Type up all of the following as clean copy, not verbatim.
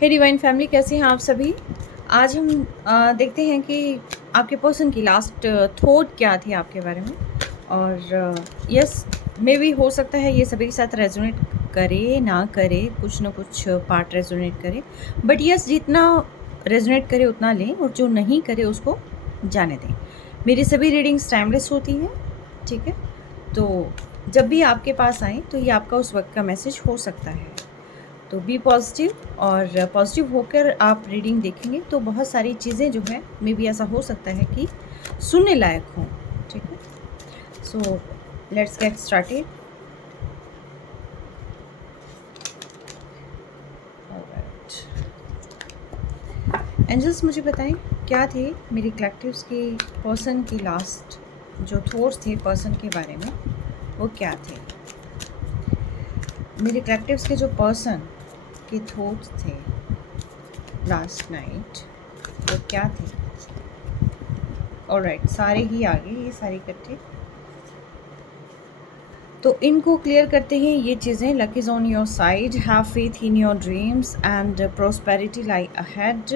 हे divine family, कैसे हैं आप सभी। आज हम देखते हैं कि आपके पर्सन की लास्ट थॉट क्या थी आपके बारे में। और यस, मे भी हो सकता है ये सभी के साथ रेजोनेट करे ना करे, कुछ ना कुछ पार्ट रेजोनेट करे, बट यस, जितना रेजोनेट करे उतना लें और जो नहीं करे उसको जाने दें। मेरी सभी रीडिंग्स टाइमलेस होती हैं, ठीक है। तो जब भी आपके पास आए तो ये आपका उस वक्त का मैसेज हो सकता है। तो बी पॉजिटिव, और पॉजिटिव होकर आप रीडिंग देखेंगे तो बहुत सारी चीज़ें जो है मे बी ऐसा हो सकता है कि सुनने लायक हों, ठीक है। So let's get started. Angels, मुझे बताएं क्या थे मेरी कलेक्टिव्स के पर्सन की लास्ट जो थॉट्स थे पर्सन के बारे में, वो क्या थे। मेरे कलेक्टिव्स के जो पर्सन के थॉट्स थे लास्ट नाइट, वो क्या थे। ऑलराइट, सारे ही आ गए, ये सारे इकट्ठे। तो इनको क्लियर करते हैं ये चीज़ें। Luck is on your side, have faith in your dreams and prosperity lie ahead,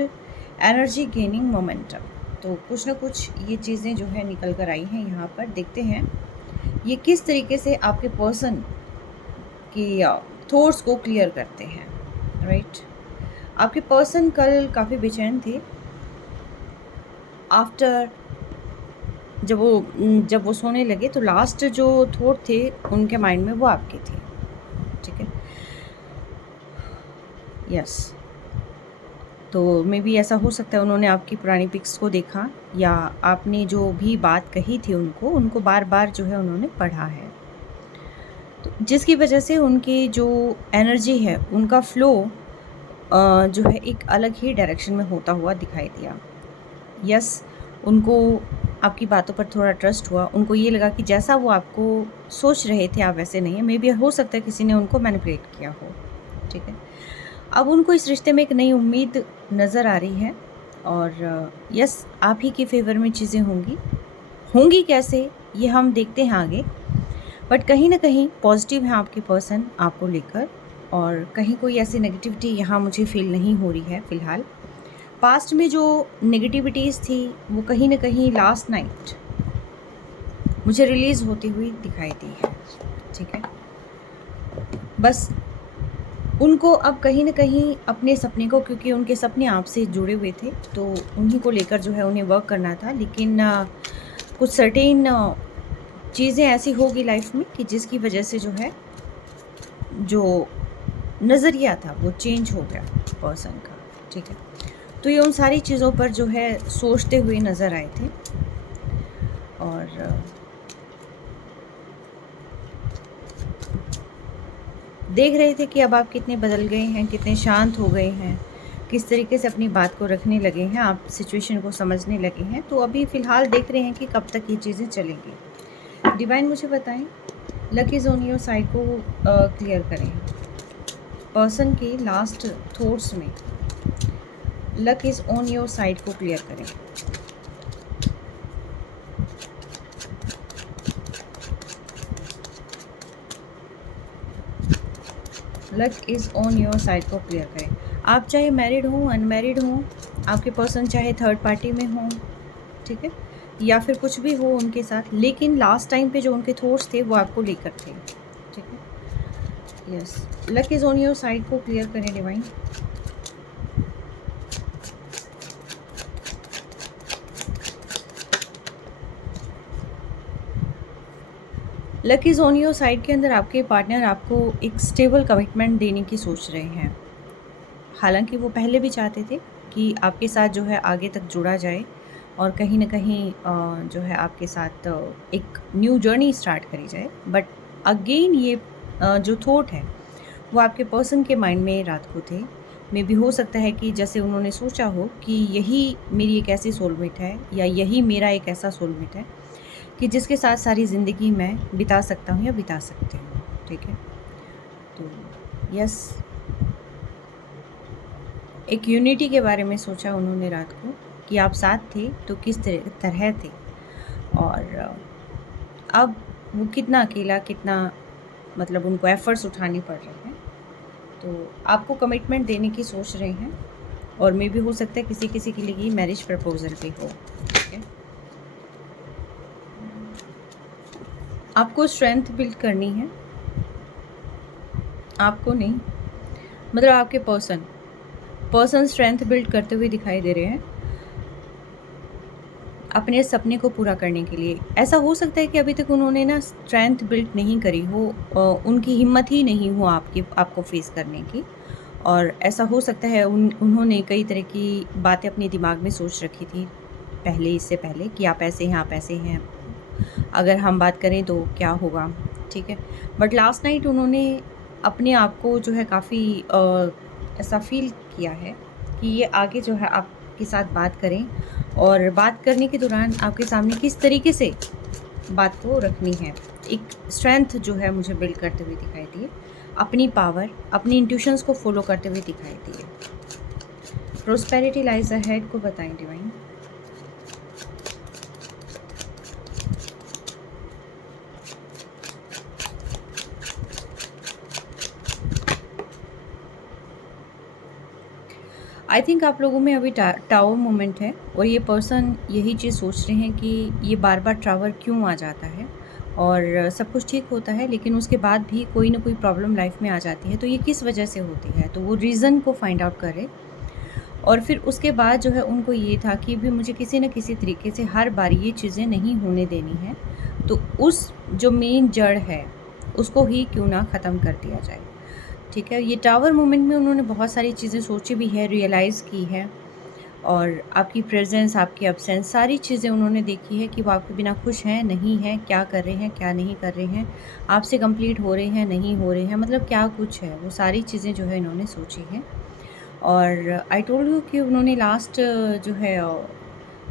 energy gaining momentum. तो कुछ ना कुछ ये चीज़ें जो है निकल कर आई हैं यहाँ पर। देखते हैं ये किस तरीके से आपके पर्सन की थॉट्स को क्लियर करते हैं। राइट, आपके पर्सन कल काफ़ी बेचैन थे आफ्टर जब वो सोने लगे, तो लास्ट जो थॉट थे उनके माइंड में वो आपके थे, ठीक है। यस, तो मे बी ऐसा हो सकता है उन्होंने आपकी पुरानी पिक्स को देखा, या आपने जो भी बात कही थी उनको बार बार जो है उन्होंने पढ़ा है, तो जिसकी वजह से उनकी जो एनर्जी है, उनका फ्लो जो है एक अलग ही डायरेक्शन में होता हुआ दिखाई दिया। यस, उनको आपकी बातों पर थोड़ा ट्रस्ट हुआ। उनको ये लगा कि जैसा वो आपको सोच रहे थे आप वैसे नहीं है। मे बी हो सकता है किसी ने उनको मैनिपुलेट किया हो, ठीक है। अब उनको इस रिश्ते में एक नई उम्मीद नज़र आ रही है, और यस, आप ही के फेवर में चीज़ें होंगी कैसे ये हम देखते हैं आगे। बट कहीं ना कहीं पॉजिटिव है आपके पर्सन आपको लेकर, और कहीं कोई ऐसी नेगेटिविटी यहाँ मुझे फील नहीं हो रही है फ़िलहाल। पास्ट में जो नेगेटिविटीज़ थी वो कहीं ना कहीं लास्ट नाइट मुझे रिलीज़ होती हुई दिखाई दी है, ठीक है। बस उनको अब कहीं ना कहीं अपने सपने को, क्योंकि उनके सपने आपसे जुड़े हुए थे, तो उन्हीं को लेकर जो है उन्हें वर्क करना था। लेकिन कुछ सर्टेन चीज़ें ऐसी होगी लाइफ में कि जिसकी वजह से जो है जो नज़रिया था वो चेंज हो गया पर्सन का, ठीक है। तो ये उन सारी चीज़ों पर जो है सोचते हुए नज़र आए थे, और देख रहे थे कि अब आप कितने बदल गए हैं, कितने शांत हो गए हैं, किस तरीके से अपनी बात को रखने लगे हैं, आप सिचुएशन को समझने लगे हैं। तो अभी फ़िलहाल देख रहे हैं कि कब तक ये चीज़ें चलेंगी। डिवाइन, मुझे बताएं luck is on your side को क्लियर करें। पर्सन के लास्ट थॉट्स में luck is on your side को क्लियर करें। Luck is on your side को क्लियर करें। आप चाहे मैरिड हों, अनमैरिड हों, आपके पर्सन चाहे थर्ड पार्टी में हों, ठीक है, या फिर कुछ भी हो उनके साथ, लेकिन लास्ट टाइम पे जो उनके थॉट्स थे वो आपको लेकर थे, ठीक है। Yes, luck is on your side को क्लियर करें divine. Luck is on your side के अंदर आपके पार्टनर आपको एक स्टेबल कमिटमेंट देने की सोच रहे हैं। हालांकि वो पहले भी चाहते थे कि आपके साथ जो है आगे तक जुड़ा जाए, और कहीं ना कहीं जो है आपके साथ एक न्यू जर्नी स्टार्ट करी जाए। बट अगेन ये जो थॉट है वो आपके पर्सन के माइंड में रात को थे। मे भी हो सकता है कि जैसे उन्होंने सोचा हो कि यही मेरी एक ऐसी सोलमेट है, या यही मेरा एक ऐसा सोलमेट है कि जिसके साथ सारी ज़िंदगी मैं बिता सकता हूँ या बिता सकती हूँ, ठीक है। तो यस, एक यूनिटी के बारे में सोचा उन्होंने रात को कि आप साथ थे तो किस तरह थे, और अब वो कितना अकेला, कितना मतलब उनको एफर्ट्स उठाने पड़ रहे हैं। तो आपको कमिटमेंट देने की सोच रहे हैं, और मे भी हो सकता है किसी किसी के लिए ये मैरिज प्रपोजल भी हो। ठीक है, आपको स्ट्रेंथ बिल्ड करनी है, आपको नहीं, मतलब आपके पर्सन स्ट्रेंथ बिल्ड करते हुए दिखाई दे रहे हैं अपने सपने को पूरा करने के लिए। ऐसा हो सकता है कि अभी तक उन्होंने ना स्ट्रेंथ बिल्ड नहीं करी हो, उनकी हिम्मत ही नहीं हो आपको फेस करने की। और ऐसा हो सकता है उन्होंने कई तरह की बातें अपने दिमाग में सोच रखी थी पहले, इससे पहले कि आप ऐसे हैं, आप ऐसे हैं, अगर हम बात करें तो क्या होगा। ठीक है, बट लास्ट नाइट उन्होंने अपने आप को जो है काफ़ी ऐसा फील किया है कि ये आगे जो है आपके साथ बात करें, और बात करने के दौरान आपके सामने किस तरीके से बात को रखनी है। एक स्ट्रेंथ जो है मुझे बिल्ड करते हुए दिखाई दी है, अपनी पावर, अपनी इंट्यूशंस को फॉलो करते हुए दिखाई दी है। प्रोस्पेरिटी लाइज अहेड को बताएं डिवाइन। आई थिंक आप लोगों में अभी टावर मोमेंट है, और ये पर्सन यही चीज़ सोच रहे हैं कि ये बार बार टावर क्यों आ जाता है, और सब कुछ ठीक होता है लेकिन उसके बाद भी कोई ना कोई प्रॉब्लम लाइफ में आ जाती है, तो ये किस वजह से होती है, तो वो रीज़न को फाइंड आउट करें। और फिर उसके बाद जो है उनको ये था कि भी मुझे किसी न किसी तरीके से हर बार ये चीज़ें नहीं होने देनी है, तो उस जो मेन जड़ है उसको ही क्यों ना ख़त्म कर दिया जाए। ठीक है, ये टावर मोमेंट में उन्होंने बहुत सारी चीज़ें सोची भी है, रियलाइज़ की है, और आपकी प्रेजेंस, आपकी एब्सेंस, सारी चीज़ें उन्होंने देखी है कि वो आपके बिना खुश हैं, नहीं हैं, क्या कर रहे हैं, क्या नहीं कर रहे हैं, आपसे कंप्लीट हो रहे हैं, नहीं हो रहे हैं, मतलब क्या कुछ है, वो सारी चीज़ें जो है इन्होंने सोची हैं। और आई टोल्ड यू कि उन्होंने लास्ट जो है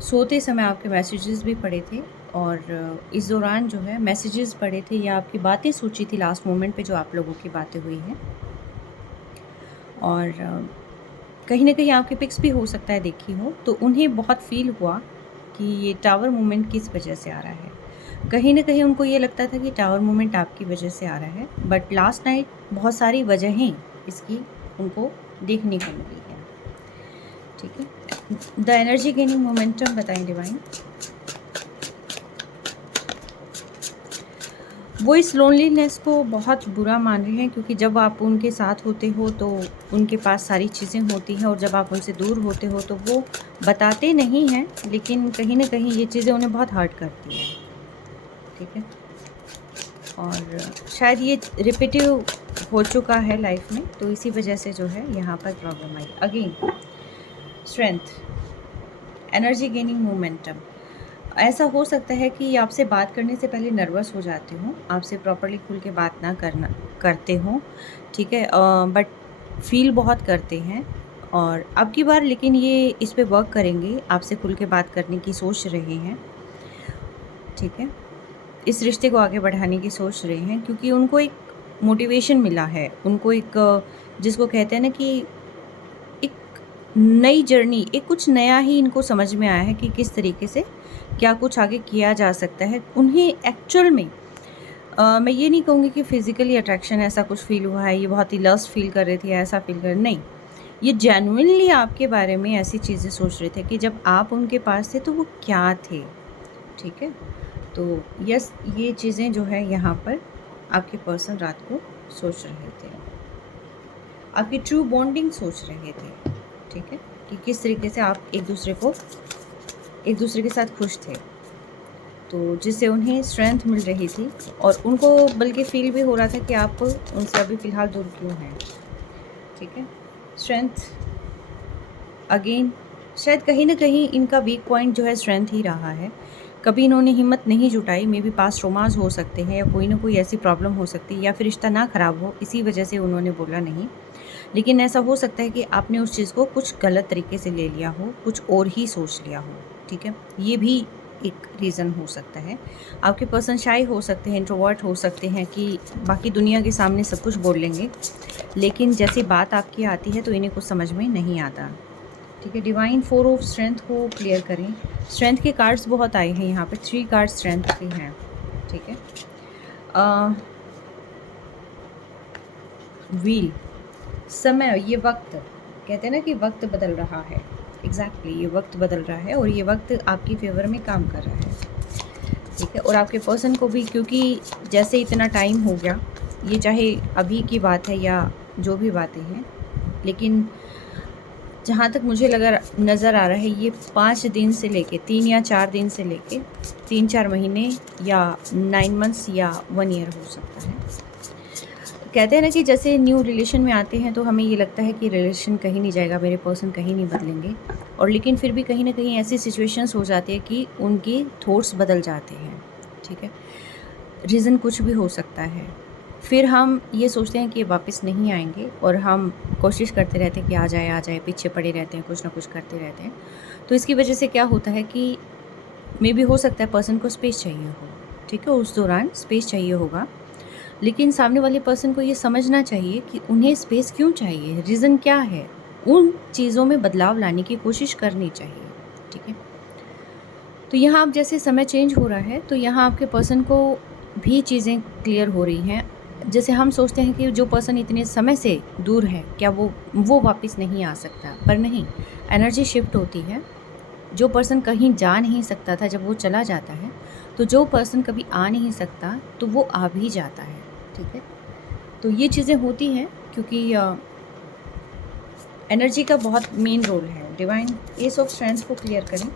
सोते समय आपके मैसेजेस भी पढ़े थे, और इस दौरान जो है मैसेजेस पढ़े थे या आपकी बातें सोची थी लास्ट मोमेंट पे जो आप लोगों की बातें हुई हैं, और कहीं ना कहीं आपके पिक्स भी हो सकता है देखी हो, तो उन्हें बहुत फील हुआ कि ये टावर मोमेंट किस वजह से आ रहा है। कहीं ना कहीं उनको ये लगता था कि टावर मोमेंट आपकी वजह से आ रहा है, बट लास्ट नाइट बहुत सारी वजहें इसकी उनको देखने को मिली है। ठीक है, द एनर्जी गेनिंग मोमेंटम बताएं डिवाइन। वो इस लोनलीनेस को बहुत बुरा मान रहे हैं, क्योंकि जब आप उनके साथ होते हो तो उनके पास सारी चीज़ें होती हैं, और जब आप उनसे दूर होते हो तो वो बताते नहीं हैं, लेकिन कहीं ना कहीं ये चीज़ें उन्हें बहुत हर्ट करती हैं। ठीक है, और शायद ये रिपीटिव हो चुका है लाइफ में, तो इसी वजह से जो है यहाँ पर प्रॉब्लम आई। Again strength, energy gaining momentum. ऐसा हो सकता है कि आपसे बात करने से पहले नर्वस हो जाते हो, आपसे प्रॉपर्ली खुल के बात ना करते हो। ठीक है, बट फील बहुत करते हैं, और अब की बार लेकिन ये इस पे वर्क करेंगे, आपसे खुल के बात करने की सोच रहे हैं। ठीक है, इस रिश्ते को आगे बढ़ाने की सोच रहे हैं, क्योंकि उनको एक मोटिवेशन मिला है, उनको एक जिसको कहते हैं ना कि एक नई जर्नी, एक कुछ नया ही इनको समझ में आया है कि किस तरीके से क्या कुछ आगे किया जा सकता है। उन्हें एक्चुअल में मैं ये नहीं कहूँगी कि फिज़िकली अट्रैक्शन ऐसा कुछ फ़ील हुआ है, ये बहुत ही लस्ट फील कर रहे थे, ऐसा फील कर, नहीं, ये जेन्युइनली आपके बारे में ऐसी चीज़ें सोच रहे थे कि जब आप उनके पास थे तो वो क्या थे। ठीक है, तो यस, ये चीज़ें जो है यहाँ पर आपके पर्सन रात को सोच रहे थे, आपकी ट्रू बॉन्डिंग सोच रहे थे। ठीक है, कि किस तरीके से आप एक दूसरे के साथ खुश थे, तो जिससे उन्हें स्ट्रेंथ मिल रही थी, और उनको बल्कि फील भी हो रहा था कि आप उनसे अभी फ़िलहाल दूर क्यों हैं। ठीक है, स्ट्रेंथ अगेन, शायद कहीं ना कहीं इनका वीक पॉइंट जो है स्ट्रेंथ ही रहा है। कभी इन्होंने हिम्मत नहीं जुटाई, मे बी पास रोमांस हो सकते हैं, या कोई ना कोई ऐसी प्रॉब्लम हो सकती है, या फिर रिश्ता ना ख़राब हो, इसी वजह से उन्होंने बोला नहीं। लेकिन ऐसा हो सकता है कि आपने उस चीज़ को कुछ गलत तरीके से ले लिया हो, कुछ और ही सोच लिया हो। ठीक है, ये भी एक रीज़न हो सकता है। आपके पर्सन शाय हो सकते हैं, इंट्रोवर्ट हो सकते हैं, कि बाकी दुनिया के सामने सब कुछ बोल लेंगे, लेकिन जैसी बात आपकी आती है तो इन्हें कुछ समझ में नहीं आता। ठीक है, डिवाइन 4 ऑफ स्ट्रेंथ को क्लियर करें। स्ट्रेंथ के कार्ड्स बहुत आए हैं यहाँ पे, 3 कार्ड स्ट्रेंथ के हैं। ठीक है, व्हील, समय, ये वक्त, कहते हैं ना कि वक्त बदल रहा है। एग्जैक्टली ये वक्त बदल रहा है और ये वक्त आपकी फेवर में काम कर रहा है। ठीक है, और आपके पर्सन को भी, क्योंकि जैसे इतना टाइम हो गया, ये चाहे अभी की बात है या जो भी बातें हैं, लेकिन जहाँ तक मुझे नज़र आ रहा है, ये 5 दिन से लेके 3 या 4 दिन से लेके 3-4 महीने या 9 मंथ्स या 1 ईयर हो सकता है। कहते हैं ना कि जैसे न्यू रिलेशन में आते हैं तो हमें ये लगता है कि रिलेशन कहीं नहीं जाएगा, मेरे पर्सन कहीं नहीं बदलेंगे, और लेकिन फिर भी कहीं ना कहीं ऐसी सिचुएशंस हो जाती है कि उनके थॉट्स बदल जाते हैं। ठीक है, रीज़न कुछ भी हो सकता है। फिर हम ये सोचते हैं कि ये वापस नहीं आएंगे और हम कोशिश करते रहते हैं कि आ जाए, पीछे पड़े रहते हैं, कुछ ना कुछ करते रहते हैं। तो इसकी वजह से क्या होता है कि मे बी हो सकता है पर्सन को स्पेस चाहिए हो। ठीक है, उस दौरान स्पेस चाहिए होगा, लेकिन सामने वाले पर्सन को ये समझना चाहिए कि उन्हें स्पेस क्यों चाहिए, रीज़न क्या है, उन चीज़ों में बदलाव लाने की कोशिश करनी चाहिए। ठीक है, तो यहाँ अब जैसे समय चेंज हो रहा है तो यहाँ आपके पर्सन को भी चीज़ें क्लियर हो रही हैं। जैसे हम सोचते हैं कि जो पर्सन इतने समय से दूर है, क्या वो वापस नहीं आ सकता, पर नहीं, एनर्जी शिफ्ट होती है। जो पर्सन कहीं जा नहीं सकता था, जब वो चला जाता है, तो जो पर्सन कभी आ नहीं सकता तो वो आ भी जाता है। ठीक है, तो ये चीज़ें होती हैं क्योंकि एनर्जी का बहुत मेन रोल है। डिवाइन एस ऑफ स्ट्रेंथ को क्लियर करें,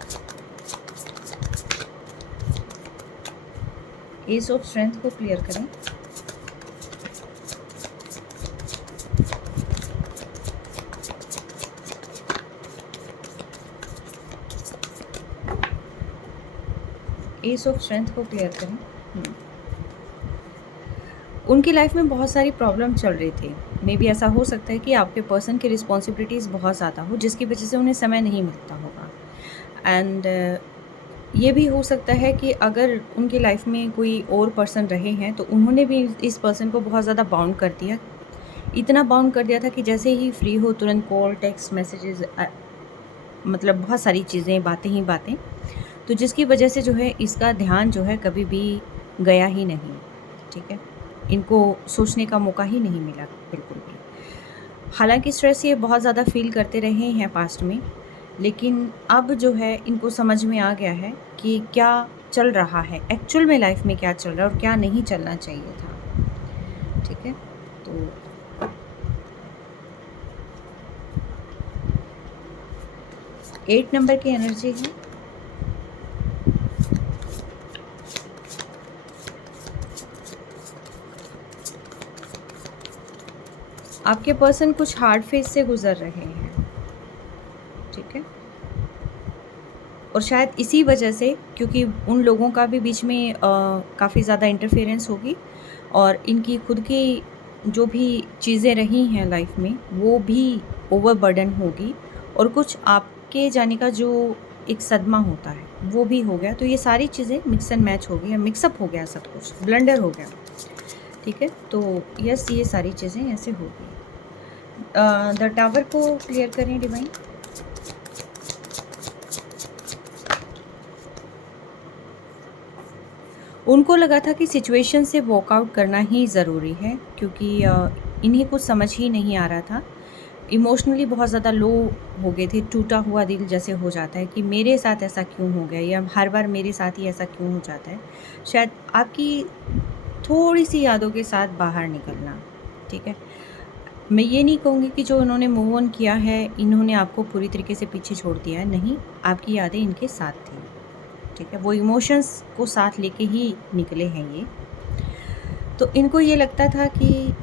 एस ऑफ स्ट्रेंथ को क्लियर करें। एस ऑफ स्ट्रेंथ को क्लियर करें। उनकी लाइफ में बहुत सारी प्रॉब्लम चल रही थी। मे बी ऐसा हो सकता है कि आपके पर्सन की रिस्पॉन्सिबिलिटीज़ बहुत ज़्यादा हो, जिसकी वजह से उन्हें समय नहीं मिलता होगा। एंड ये भी हो सकता है कि अगर उनकी लाइफ में कोई और पर्सन रहे हैं तो उन्होंने भी इस पर्सन को बहुत ज़्यादा बाउंड कर दिया, इतना बाउंड कर दिया था कि जैसे ही फ्री हो तुरंत कॉल, टेक्स्ट मैसेजेस, मतलब बहुत सारी चीज़ें, बातें ही बातें, तो जिसकी वजह से जो है इसका ध्यान जो है कभी भी गया ही नहीं। ठीक है, इनको सोचने का मौका ही नहीं मिला बिल्कुल भी। हालांकि स्ट्रेस ये बहुत ज़्यादा फील करते रहे हैं पास्ट में, लेकिन अब जो है इनको समझ में आ गया है कि क्या चल रहा है एक्चुअल में, लाइफ में क्या चल रहा है और क्या नहीं चलना चाहिए था। ठीक है, तो 8 नंबर की एनर्जी है। आपके पर्सन कुछ हार्ड फेज से गुजर रहे हैं। ठीक है, और शायद इसी वजह से, क्योंकि उन लोगों का भी बीच में काफ़ी ज़्यादा इंटरफेरेंस होगी और इनकी खुद की जो भी चीज़ें रही हैं लाइफ में वो भी ओवरबर्डन होगी, और कुछ आपके जाने का जो एक सदमा होता है वो भी हो गया। तो ये सारी चीज़ें मिक्स एंड मैच हो गई, या मिक्सअप हो गया, सब कुछ ब्लेंडर हो गया। ठीक है, तो यस, ये सारी चीज़ें ऐसे हो गई। द टावर को क्लियर करें डिवाइन। उनको लगा था कि सिचुएशन से वॉकआउट करना ही ज़रूरी है, क्योंकि इन्हें कुछ समझ ही नहीं आ रहा था। इमोशनली बहुत ज़्यादा लो हो गए थे, टूटा हुआ दिल जैसे हो जाता है कि मेरे साथ ऐसा क्यों हो गया, या हर बार मेरे साथ ही ऐसा क्यों हो जाता है। शायद आपकी थोड़ी सी यादों के साथ बाहर निकलना। ठीक है, मैं ये नहीं कहूँगी कि जो उन्होंने मूव ऑन किया है इन्होंने आपको पूरी तरीके से पीछे छोड़ दिया है, नहीं, आपकी यादें इनके साथ थी। ठीक है, वो इमोशंस को साथ लेके ही निकले हैं ये। तो इनको ये लगता था कि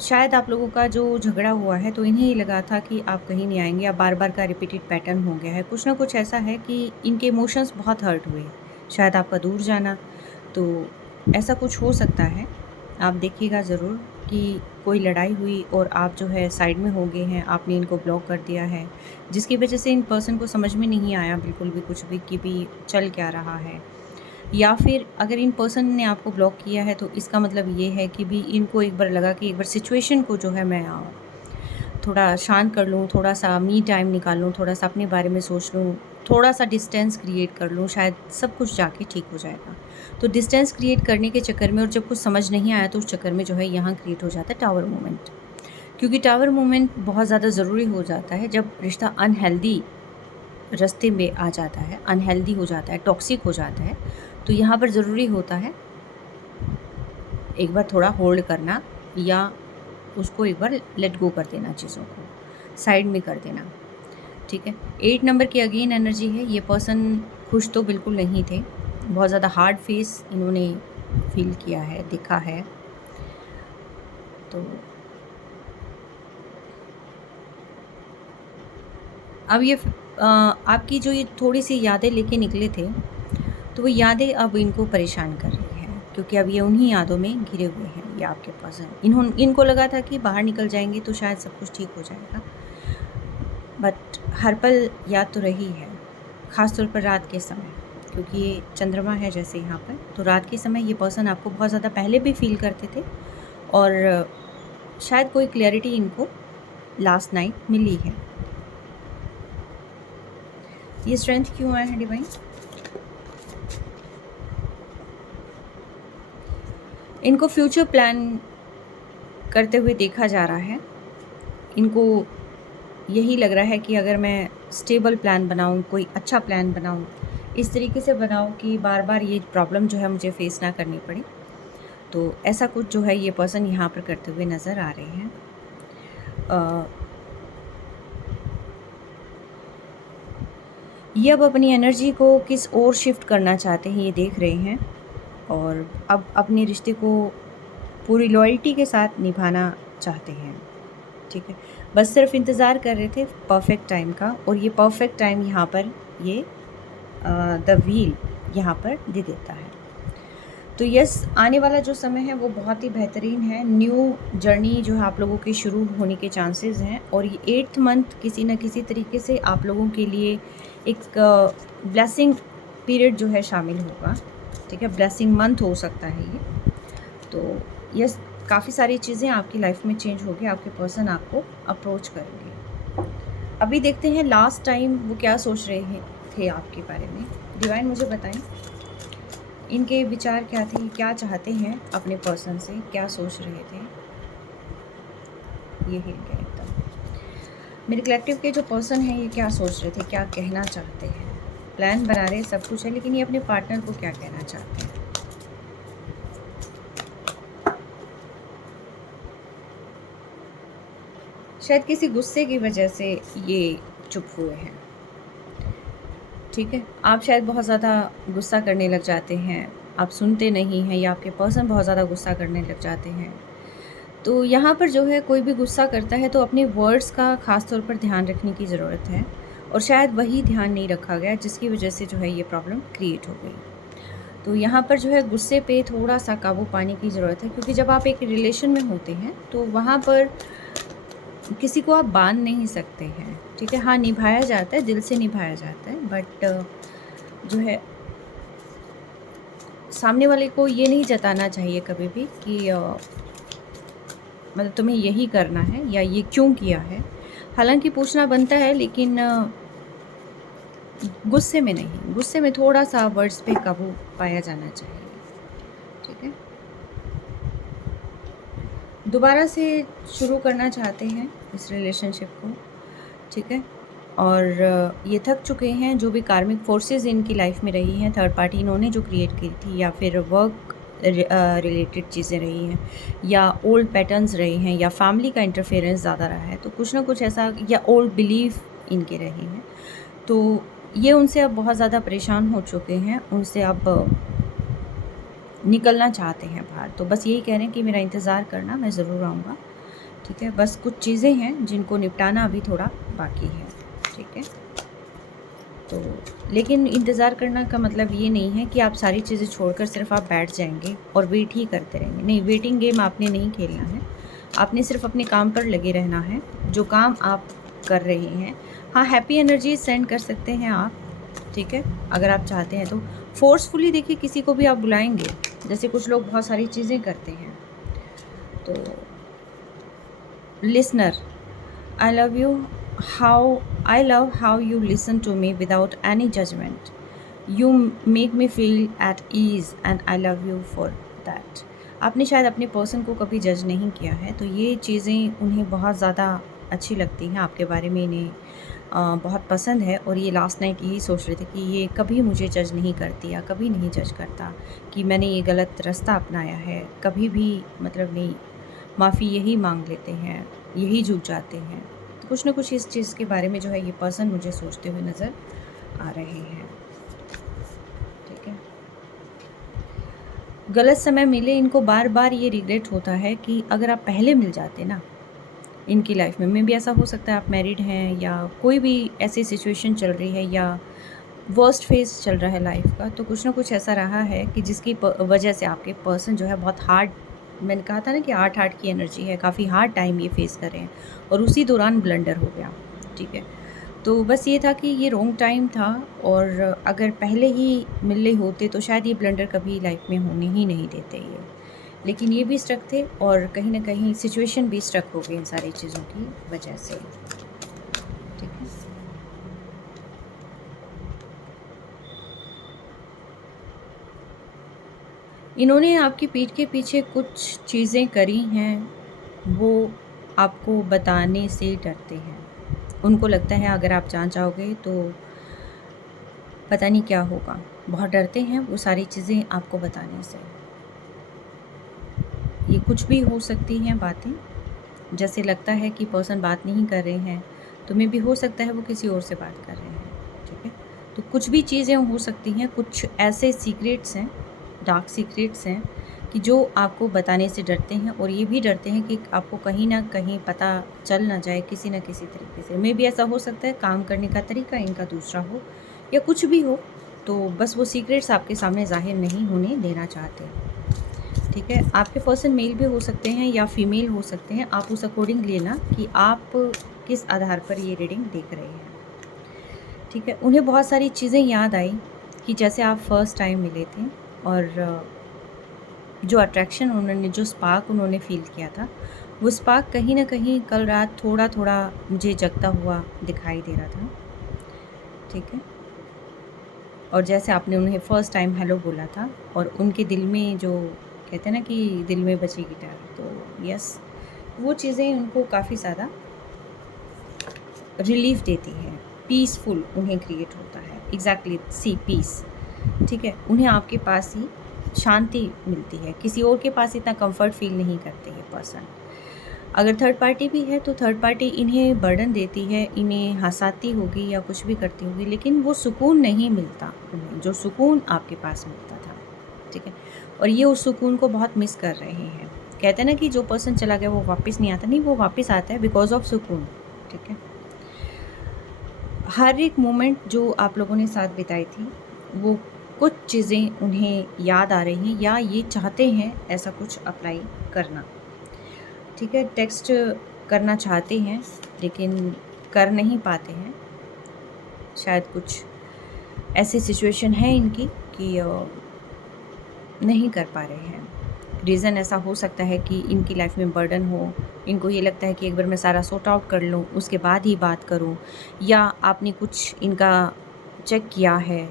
शायद आप लोगों का जो झगड़ा हुआ है तो इन्हें ये लगा था कि आप कहीं नहीं आएंगे, या बार बार का रिपीटेड पैटर्न हो गया है, कुछ ना कुछ ऐसा है कि इनके इमोशंस बहुत हर्ट हुए, शायद आपका दूर जाना, तो ऐसा कुछ हो सकता है। आप देखिएगा ज़रूर कि कोई लड़ाई हुई और आप जो है साइड में हो गए हैं, आपने इनको ब्लॉक कर दिया है, जिसकी वजह से इन पर्सन को समझ में नहीं आया बिल्कुल भी कुछ भी कि भी चल क्या रहा है। या फिर अगर इन पर्सन ने आपको ब्लॉक किया है तो इसका मतलब ये है कि भी इनको एक बार लगा कि एक बार सिचुएशन को जो है मैं थोड़ा शांत कर लूँ, थोड़ा सा मी टाइम निकाल लूँ, थोड़ा सा अपने बारे में सोच लूँ, थोड़ा सा डिस्टेंस क्रिएट कर लूँ, शायद सब कुछ जाके ठीक हो जाएगा। तो डिस्टेंस क्रिएट करने के चक्कर में, और जब कुछ समझ नहीं आया तो उस चक्कर में जो है यहाँ क्रिएट हो जाता है टावर मोमेंट। क्योंकि टावर मूवमेंट बहुत ज़्यादा ज़रूरी हो जाता है जब रिश्ता अनहेल्दी रास्ते में आ जाता है, अनहेल्दी हो जाता है, टॉक्सिक हो जाता है। तो यहाँ पर ज़रूरी होता है एक बार थोड़ा होल्ड करना, या उसको एक बार लेट गो कर देना, चीज़ों को साइड में कर देना। ठीक है। 8 नंबर की अगेन एनर्जी है। ये पर्सन खुश तो बिल्कुल नहीं थे, बहुत ज़्यादा हार्ड फेस इन्होंने फील किया है, देखा है। तो अब ये आपकी जो ये थोड़ी सी यादें लेके निकले थे, तो वो यादें अब इनको परेशान कर रही हैं, क्योंकि अब ये उन्हीं यादों में घिरे हुए हैं। ये आपके पर्सन, इनको लगा था कि बाहर निकल जाएंगे तो शायद सब कुछ ठीक हो जाएगा, बट हर पल याद तो रही है, ख़ास तौर पर रात के समय, क्योंकि ये चंद्रमा है जैसे यहाँ पर। तो रात के समय ये पर्सन आपको बहुत ज़्यादा पहले भी फील करते थे, और शायद कोई क्लैरिटी इनको लास्ट नाइट मिली है। ये स्ट्रेंथ क्यों आया है डिवाइन? इनको फ्यूचर प्लान करते हुए देखा जा रहा है। इनको यही लग रहा है कि अगर मैं स्टेबल प्लान बनाऊं, कोई अच्छा प्लान बनाऊं, इस तरीके से बनाऊं कि बार बार ये प्रॉब्लम जो है मुझे फेस ना करनी पड़े, तो ऐसा कुछ जो है ये पर्सन यहाँ पर करते हुए नज़र आ रहे हैं। ये अब अपनी एनर्जी को किस ओर शिफ्ट करना चाहते हैं ये देख रहे हैं, और अब अपने रिश्ते को पूरी लॉयल्टी के साथ निभाना चाहते हैं। ठीक है, बस सिर्फ इंतज़ार कर रहे थे परफेक्ट टाइम का, और ये परफेक्ट टाइम यहाँ पर ये द व्हील यहाँ पर दे देता है। तो यस, आने वाला जो समय है वो बहुत ही बेहतरीन है। न्यू जर्नी जो है आप लोगों की शुरू होने के चांसेस हैं, और ये 8th मंथ किसी न किसी तरीके से आप लोगों के लिए एक ब्लेसिंग पीरियड जो है शामिल होगा। ठीक है, ब्लेसिंग मंथ हो सकता है ये। तो यस, काफ़ी सारी चीज़ें आपकी लाइफ में चेंज होगी, आपके पर्सन आपको अप्रोच करेंगे। अभी देखते हैं लास्ट टाइम वो क्या सोच रहे थे आपके बारे में। डिवाइन मुझे बताएं, इनके विचार क्या थे, क्या चाहते हैं अपने पर्सन से, क्या सोच रहे थे। ये हिल गया एकदम। मेरे कलेक्टिव के जो पर्सन हैं ये क्या सोच रहे थे, क्या कहना चाहते हैं। प्लान बना रहे, सब कुछ है, लेकिन ये अपने पार्टनर को क्या कहना चाहते हैं। शायद किसी गुस्से की वजह से ये चुप हुए हैं। ठीक है, आप शायद बहुत ज़्यादा गुस्सा करने लग जाते हैं, आप सुनते नहीं हैं, या आपके पर्सन बहुत ज़्यादा गुस्सा करने लग जाते हैं। तो यहाँ पर जो है कोई भी गुस्सा करता है तो अपने वर्ड्स का ख़ास तौर पर ध्यान रखने की ज़रूरत है, और शायद वही ध्यान नहीं रखा गया जिसकी वजह से जो है ये प्रॉब्लम क्रिएट हो गई। तो यहाँ पर जो है गुस्से पे थोड़ा सा काबू पाने की ज़रूरत है, क्योंकि जब आप एक रिलेशन में होते हैं तो वहाँ पर किसी को आप बांध नहीं सकते हैं। ठीक है, हाँ निभाया जाता है, दिल से निभाया जाता है, बट जो है सामने वाले को ये नहीं जताना चाहिए कभी भी कि मतलब तुम्हें यही करना है या ये क्यों किया है। हालांकि पूछना बनता है, लेकिन गुस्से में नहीं, गुस्से में थोड़ा सा वर्ड्स पे काबू पाया जाना चाहिए। ठीक है, दोबारा से शुरू करना चाहते हैं इस रिलेशनशिप को। ठीक है, और ये थक चुके हैं, जो भी कार्मिक फोर्सेस इनकी लाइफ में रही हैं, थर्ड पार्टी इन्होंने जो क्रिएट की थी, या फिर वर्क रिलेटेड चीज़ें रही हैं, या ओल्ड पैटर्न्स रहे हैं, या फैमिली का इंटरफेरेंस ज़्यादा रहा है, तो कुछ ना कुछ ऐसा, या ओल्ड बिलीफ इनके रहे हैं। तो ये उनसे अब बहुत ज़्यादा परेशान हो चुके हैं, उनसे अब निकलना चाहते हैं बाहर। तो बस यही कह रहे हैं कि मेरा इंतज़ार करना, मैं ज़रूर आऊँगा। ठीक है, बस कुछ चीज़ें हैं जिनको निपटाना अभी थोड़ा बाकी है। ठीक है, तो लेकिन इंतज़ार करना का मतलब ये नहीं है कि आप सारी चीज़ें छोड़कर सिर्फ आप बैठ जाएंगे और वेट ही करते रहेंगे। नहीं, वेटिंग गेम आपने नहीं खेलना है, आपने सिर्फ अपने काम पर लगे रहना है, जो काम आप कर रहे हैं। हाँ, हैप्पी एनर्जी सेंड कर सकते हैं आप। ठीक है, अगर आप चाहते हैं तो फोर्सफुली देखिए, किसी को भी आप बुलाएंगे, जैसे कुछ लोग बहुत सारी चीज़ें करते हैं। तो listener, I love how you listen to me without any judgment. You make me feel at ease and I love you for that. आपने शायद अपने पर्सन को कभी जज नहीं किया है, तो ये चीज़ें उन्हें बहुत ज़्यादा अच्छी लगती हैं, आपके बारे में इन्हें बहुत पसंद है। और ये लास्ट नाइट यही सोच रहे थे कि ये कभी मुझे जज नहीं करती या कभी नहीं जज करता कि मैंने ये गलत रास्ता अपनाया है, कभी भी मतलब नहीं, माफ़ी यही मांग लेते हैं, यही झुक जाते हैं। तो कुछ ना कुछ इस चीज़ के बारे में जो है ये पर्सन मुझे सोचते हुए नज़र आ रहे हैं। ठीक है, गलत समय मिले इनको, बार बार ये रिग्रेट होता है कि अगर आप पहले मिल जाते ना इनकी लाइफ में भी ऐसा हो सकता है आप मैरिड हैं या कोई भी ऐसी सिचुएशन चल रही है या वर्स्ट फेज चल रहा है लाइफ का, तो कुछ ना कुछ ऐसा रहा है कि जिसकी वजह से आपके पर्सन जो है बहुत हार्ड, मैंने कहा था ना कि 8 की एनर्जी है, काफ़ी हार्ड टाइम ये फेस कर रहे हैं और उसी दौरान ब्लंडर हो गया। ठीक है, तो बस ये था कि ये रॉन्ग टाइम था और अगर पहले ही मिल रहे होते तो शायद ये ब्लंडर कभी लाइफ में होने ही नहीं देते ये, लेकिन ये भी स्ट्रक थे और कहीं ना कहीं सिचुएशन भी स्ट्रक हो गई इन सारी चीज़ों की वजह से। ठीक है, इन्होंने आपकी पीठ के पीछे कुछ चीज़ें करी हैं, वो आपको बताने से डरते हैं। उनको लगता है अगर आप जान जाओगे तो पता नहीं क्या होगा, बहुत डरते हैं वो सारी चीज़ें आपको बताने से। ये कुछ भी हो सकती हैं बातें, जैसे लगता है कि पर्सन बात नहीं कर रहे हैं तो मे भी हो सकता है वो किसी और से बात कर रहे हैं। ठीक है, तो कुछ भी चीज़ें हो सकती हैं, कुछ ऐसे सीक्रेट्स हैं, डार्क सीक्रेट्स हैं कि जो आपको बताने से डरते हैं और ये भी डरते हैं कि आपको कहीं ना कहीं पता चल ना जाए किसी न किसी तरीके से। मे भी ऐसा हो सकता है काम करने का तरीका इनका दूसरा हो या कुछ भी हो, तो बस वो सीक्रेट्स आपके सामने ज़ाहिर नहीं होने देना चाहते। ठीक है, आपके पर्सन मेल भी हो सकते हैं या फीमेल हो सकते हैं, आप उस अकॉर्डिंग लेना कि आप किस आधार पर ये रीडिंग देख रहे हैं। ठीक है, उन्हें बहुत सारी चीज़ें याद आई कि जैसे आप फर्स्ट टाइम मिले थे और जो अट्रैक्शन उन्होंने, जो स्पार्क उन्होंने फील किया था, वो स्पार्क कहीं ना कहीं कल रात थोड़ा थोड़ा मुझे जगता हुआ दिखाई दे रहा था। ठीक है, और जैसे आपने उन्हें फ़र्स्ट टाइम हेलो बोला था और उनके दिल में जो कहते हैं ना कि दिल में बजी गिटार, तो यस, वो चीज़ें उनको काफ़ी ज़्यादा रिलीफ देती है, पीसफुल उन्हें क्रिएट होता है। एग्जैक्टली, सी पीस। ठीक है, उन्हें आपके पास ही शांति मिलती है, किसी और के पास इतना कंफर्ट फील नहीं करते ये पर्सन। अगर थर्ड पार्टी भी है तो थर्ड पार्टी इन्हें बर्डन देती है, इन्हें हंसाती होगी या कुछ भी करती होगी, लेकिन वो सुकून नहीं मिलता उन्हें जो सुकून आपके पास मिलता था। ठीक है, और ये उस सुकून को बहुत मिस कर रहे हैं। कहते हैं ना कि जो पर्सन चला गया वो वापस नहीं आता, नहीं, वो वापस आता है बिकॉज ऑफ सुकून। ठीक है, हर एक मोमेंट जो आप लोगों ने साथ बिताई थी, वो कुछ चीज़ें उन्हें याद आ रही हैं या ये चाहते हैं ऐसा कुछ अप्लाई करना। ठीक है, टेक्स्ट करना चाहते हैं लेकिन कर नहीं पाते हैं, शायद कुछ ऐसी सिचुएशन है इनकी कि नहीं कर पा रहे हैं। रीज़न ऐसा हो सकता है कि इनकी लाइफ में बर्डन हो, इनको ये लगता है कि एक बार मैं सारा सॉर्ट आउट कर लूँ उसके बाद ही बात करूँ, या आपने कुछ इनका चेक किया है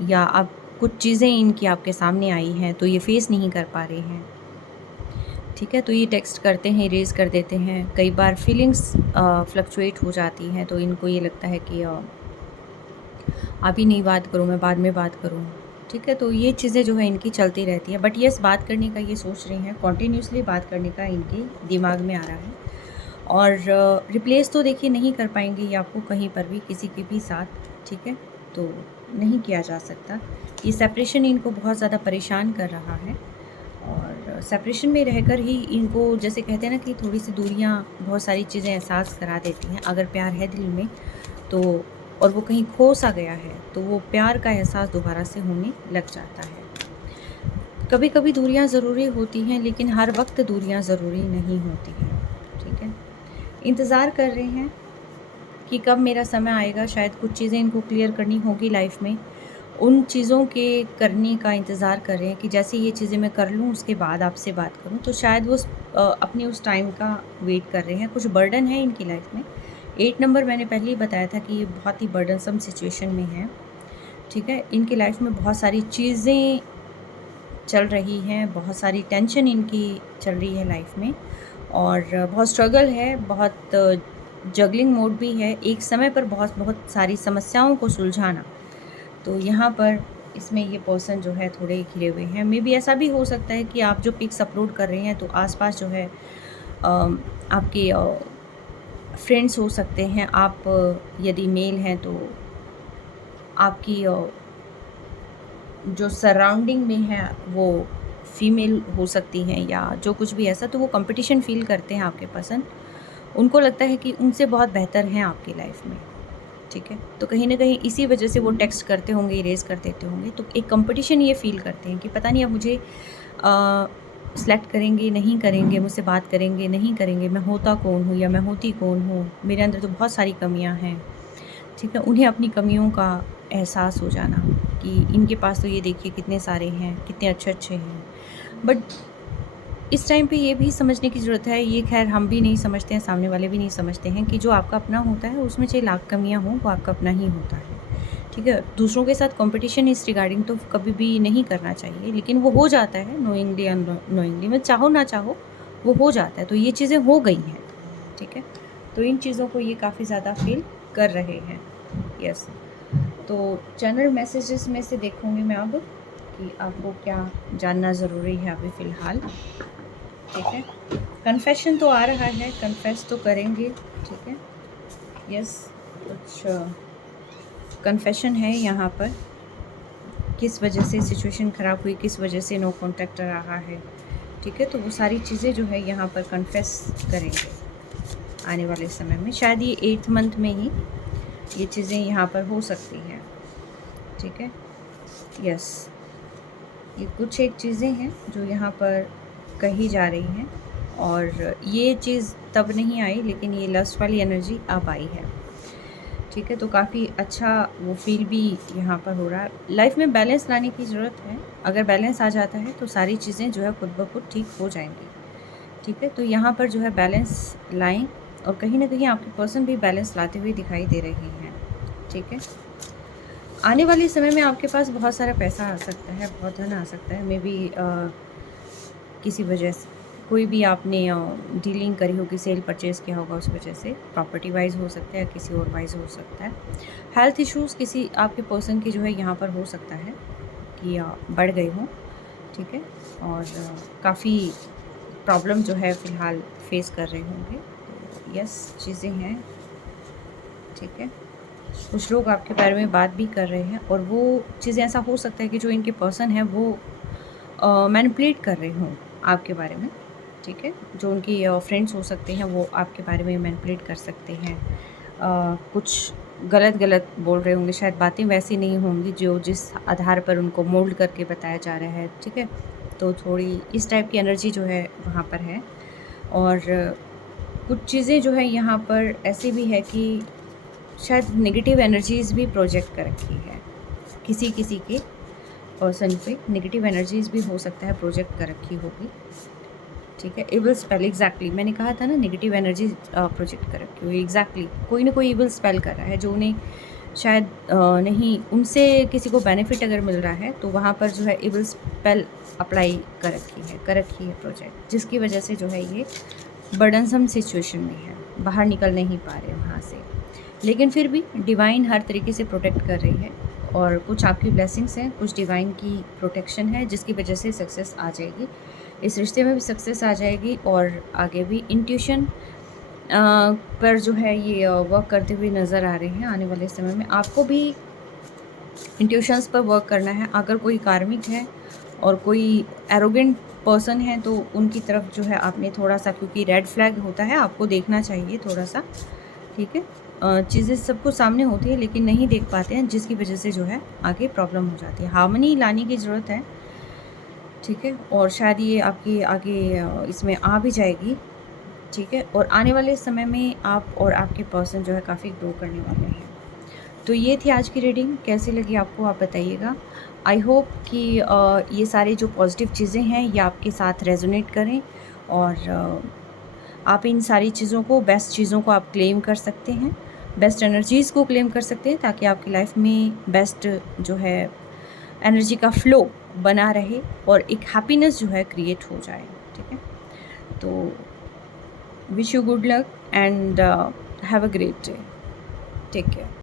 या आप कुछ चीज़ें इनकी आपके सामने आई हैं तो ये फेस नहीं कर पा रहे हैं। ठीक है, तो ये टेक्स्ट करते हैं, इरेज़ कर देते हैं, कई बार फीलिंग्स फ्लक्चुएट हो जाती हैं तो इनको ये लगता है कि अभी नहीं बात करूँ, मैं बाद में बात करूँ। ठीक है, तो ये चीज़ें जो है इनकी चलती रहती हैं, बट यस, बात करने का ये सोच रही हैं, कॉन्टीन्यूसली बात करने का इनके दिमाग में आ रहा है। और रिप्लेस तो देखिए नहीं कर पाएंगे ये आपको कहीं पर भी, किसी के भी साथ। ठीक है, तो नहीं किया जा सकता। ये सेपरेशन इनको बहुत ज़्यादा परेशान कर रहा है और सेपरेशन में रहकर ही इनको, जैसे कहते हैं ना कि थोड़ी सी दूरियां बहुत सारी चीज़ें एहसास करा देती हैं। अगर प्यार है दिल में तो, और वो कहीं खो सा गया है, तो वो प्यार का एहसास दोबारा से होने लग जाता है। कभी कभी दूरियां ज़रूरी होती हैं लेकिन हर वक्त दूरियां ज़रूरी नहीं होती हैं। ठीक है, इंतज़ार कर रहे हैं कि कब मेरा समय आएगा, शायद कुछ चीज़ें इनको क्लियर करनी होगी लाइफ में, उन चीज़ों के करने का इंतज़ार कर रहे हैं कि जैसे ये चीज़ें मैं कर लूँ उसके बाद आपसे बात करूँ, तो शायद वो अपने उस टाइम का वेट कर रहे हैं। कुछ बर्डन है इनकी लाइफ में। 8 नंबर मैंने पहले ही बताया था कि ये बहुत ही बर्डनसम सिचुएशन में है। ठीक है, इनकी लाइफ में बहुत सारी चीज़ें चल रही हैं, बहुत सारी टेंशन इनकी चल रही है लाइफ में, और बहुत स्ट्रगल है, बहुत जगलिंग मोड भी है, एक समय पर बहुत बहुत सारी समस्याओं को सुलझाना। तो यहाँ पर इसमें ये पर्सन जो है थोड़े घिरे हुए हैं। मे बी ऐसा भी हो सकता है कि आप जो पिक्स अपलोड कर रहे हैं तो आसपास जो है आपके फ्रेंड्स हो सकते हैं। आप यदि मेल हैं तो आपकी जो सराउंडिंग में है वो फीमेल हो सकती हैं, या जो कुछ भी ऐसा, तो वो कंपटीशन फील करते हैं आपके पर्सन। उनको लगता है कि उनसे बहुत बेहतर हैं आपकी लाइफ में, ठीक है। तो कहीं ना कहीं इसी वजह से वो टेक्स्ट करते होंगे, इरेज कर देते होंगे। तो एक कंपटीशन ये फील करते हैं कि पता नहीं अब मुझे सेलेक्ट करेंगे नहीं करेंगे, मुझसे बात करेंगे नहीं करेंगे, मैं होता कौन हूँ या मैं होती कौन हूँ, मेरे अंदर तो बहुत सारी कमियाँ हैं, ठीक है। उन्हें अपनी कमियों का एहसास हो जाना कि इनके पास तो ये देखिए कितने सारे हैं, कितने अच्छे अच्छे हैं। बट इस टाइम पे ये भी समझने की ज़रूरत है, ये खैर हम भी नहीं समझते हैं, सामने वाले भी नहीं समझते हैं, कि जो आपका अपना होता है उसमें चाहे लाख कमियाँ हों, वो आपका अपना ही होता है, ठीक है। दूसरों के साथ कंपटीशन इस रिगार्डिंग तो कभी भी नहीं करना चाहिए, लेकिन वो हो जाता है नोइंगली अननोइंगली, मैं चाहो ना चाहो वो हो जाता है। तो ये चीज़ें हो गई हैं, ठीक है। तो इन चीज़ों को ये काफ़ी ज़्यादा फील कर रहे हैं। यस, तो चैनल मैसेजेस में से देखूँगी मैं अब कि आपको क्या जानना ज़रूरी है अभी फ़िलहाल, ठीक है। कन्फेशन तो आ रहा है, कन्फेस तो करेंगे, ठीक है। यस, कुछ कन्फेशन है यहाँ पर, किस वजह से सिचुएशन ख़राब हुई, किस वजह से नो कॉन्टैक्ट रहा है, ठीक है। तो वो सारी चीज़ें जो है यहाँ पर कन्फेस करेंगे आने वाले समय में। शायद ये 8th मंथ में ही ये चीज़ें यहाँ पर हो सकती हैं, ठीक है। यस, ये कुछ एक चीज़ें हैं जो यहाँ पर कही जा रही हैं, और ये चीज़ तब नहीं आई, लेकिन ये लस्ट वाली एनर्जी अब आई है, ठीक है। तो काफ़ी अच्छा वो फील भी यहाँ पर हो रहा है। लाइफ में बैलेंस लाने की ज़रूरत है, अगर बैलेंस आ जाता है तो सारी चीज़ें जो है खुद ब खुद ठीक हो जाएंगी, ठीक है। तो यहाँ पर जो है बैलेंस लाएं, और कहीं ना कहीं आपके पर्सन भी बैलेंस लाते हुए दिखाई दे रहे हैं, ठीक है। आने वाले समय में आपके पास बहुत सारा पैसा आ सकता है, बहुत धन आ सकता है। मे बी किसी वजह से कोई भी आपने डीलिंग करी होगी, सेल परचेज़ किया होगा, उस वजह से प्रॉपर्टी वाइज हो सकता है, किसी और वाइज हो सकता है। हेल्थ इश्यूज़ किसी आपके पर्सन की जो है यहाँ पर हो सकता है कि बढ़ गए हों, ठीक है। और काफ़ी प्रॉब्लम जो है फ़िलहाल फेस कर रहे होंगे। तो यस, चीज़ें हैं, ठीक है। कुछ लोग आपके बारे में बात भी कर रहे हैं, और वो चीज़ें ऐसा हो सकता है कि जो इनके पर्सन है वो मैनिपुलेट कर रहे हों आपके बारे में, ठीक है। जो उनकी फ्रेंड्स हो सकते हैं वो आपके बारे में मैनिपुलेट कर सकते हैं, कुछ गलत गलत बोल रहे होंगे, शायद बातें वैसी नहीं होंगी जो जिस आधार पर उनको मोल्ड करके बताया जा रहा है, ठीक है। तो थोड़ी इस टाइप की एनर्जी जो है वहाँ पर है। और कुछ चीज़ें जो है यहाँ पर ऐसी भी है कि शायद नेगेटिव एनर्जीज़ भी प्रोजेक्ट कर रखी है, किसी किसी के पर्सन पे नेगेटिव एनर्जीज़ भी हो सकता है प्रोजेक्ट कर रखी होगी, ठीक है। इविल स्पेल, एग्जैक्टली मैंने कहा था ना, नेगेटिव एनर्जी प्रोजेक्ट कर रखी हुई, एग्जैक्टली कोई ना कोई इविल स्पेल कर रहा है जो उन्हें शायद नहीं, उनसे किसी को बेनिफिट अगर मिल रहा है तो वहाँ पर जो है इविल स्पेल अप्लाई कर रखी है प्रोजेक्ट, जिसकी वजह से जो है ये बर्डनसम सिचुएशन में है, बाहर निकल नहीं पा रहे वहाँ से। लेकिन फिर भी डिवाइन हर तरीके से प्रोटेक्ट कर रही है, और कुछ आपकी ब्लेसिंग्स हैं, कुछ डिवाइन की प्रोटेक्शन है, जिसकी वजह से सक्सेस आ जाएगी, इस रिश्ते में भी सक्सेस आ जाएगी, और आगे भी इंट्यूशन पर जो है ये वर्क करते हुए नज़र आ रहे हैं। आने वाले समय में आपको भी इंट्यूशंस पर वर्क करना है। अगर कोई कार्मिक है और कोई एरोगेंट पर्सन है तो उनकी तरफ जो है आपने थोड़ा सा, क्योंकि रेड फ्लैग होता है, आपको देखना चाहिए थोड़ा सा, ठीक है। चीज़ें सबको सामने होती है लेकिन नहीं देख पाते हैं, जिसकी वजह से जो है आगे प्रॉब्लम हो जाती है। हार्मनी लाने की ज़रूरत है, ठीक है। और शायद ये आपके आगे इसमें आ भी जाएगी, ठीक है। और आने वाले समय में आप और आपके पर्सन जो है काफ़ी ग्रो करने वाले हैं। तो ये थी आज की रीडिंग, कैसी लगी आपको आप बताइएगा। आई होप कि ये सारी जो पॉजिटिव चीज़ें हैं ये आपके साथ रेजोनेट करें, और आप इन सारी चीज़ों को, बेस्ट चीज़ों को आप क्लेम कर सकते हैं, बेस्ट एनर्जीज़ को क्लेम कर सकते हैं, ताकि आपकी लाइफ में बेस्ट जो है एनर्जी का फ्लो बना रहे और एक हैप्पीनेस जो है क्रिएट हो जाए। ठीक है, तो wish you good luck and have a great day. Take care.